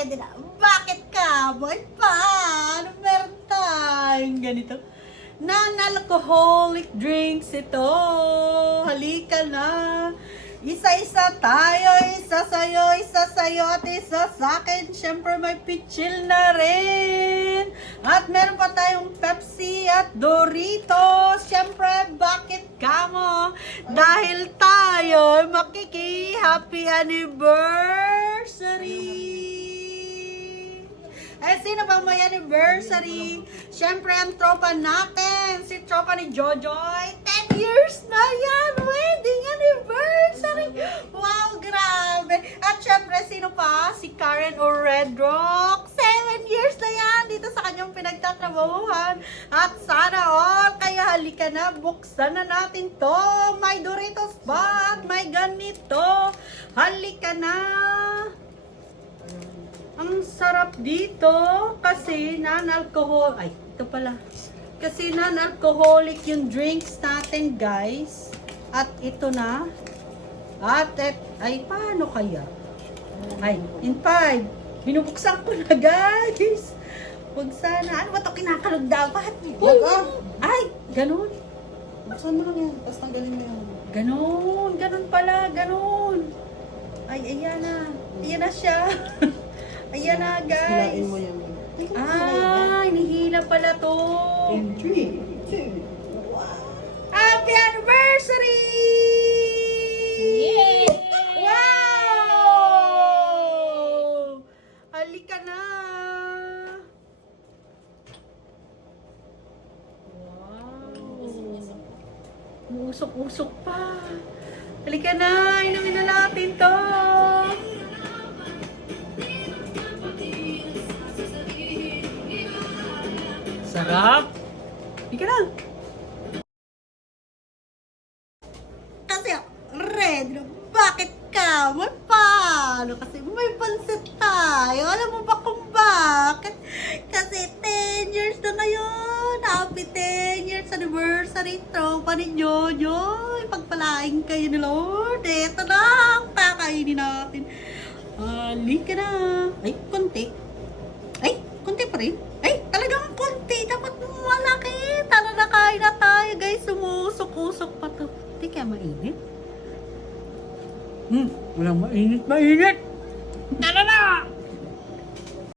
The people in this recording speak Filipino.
ready na. Bakit ka? Boy pa? Ano meron tayong ganito? Non-alcoholic drinks ito. Halika na. Isa-isa tayo, isa sa'yo at isa sa'kin. Siyempre may pitchil na rin. At meron pa tayong Pepsi at Doritos. Siyempre, bakit ka mo? Dahil tayo makiki-happy anniversary. Eh, sino ba may anniversary? Siyempre, ang tropa natin. Si tropa ni Jojoy. 10 years na yan. Wedding anniversary. Wow, grabe. At siyempre, sino pa? Si Karen o Red Rock. 7 years na yan dito sa kanyang pinagtatrabahuhan. At sana all, kaya halika na, buksan na natin to. May Doritos pa at may ganito. Halika na. Ang sarap dito kasi non-alcohol. Ay, ito pala. Kasi non-alcoholic yung drinks natin, guys. At ito na. At, ay, paano kaya? Ay, in 5. Binubuksan ko na, guys. Huwag sana. Ano ba ito kinakalog dapat? Ay, ganun. Buksan mo lang yan, tapos tanggalin mo yan. Ganun pala, ganun. Ay, ayan na. Ayan na siya. Ayan na, guys. Hilain mo yan. Ah, hinihila pala to. In 3, 2, Happy anniversary! Yay! Wow! Halika na! Wow! Usok-usok pa. Halika na! Inumin na natin to! Sarap! Halika na! Kasi, red, bakit ka? May paano? Kasi may pansit tayo. Alam mo ba kung bakit? Kasi 10 years na ngayon. Happy 10 years anniversary. Tropa ni Jojo. Pagpalaing kayo ni Lord. Ito na ang kakainin natin. Halika na. Ay, konti. Ay, konti pa rin. Ay, talagang konti. Dapat malaki. Tara na, kain na tayo, guys. Sumusok-usok pa to. Hindi kaya mainit? Walang mainit.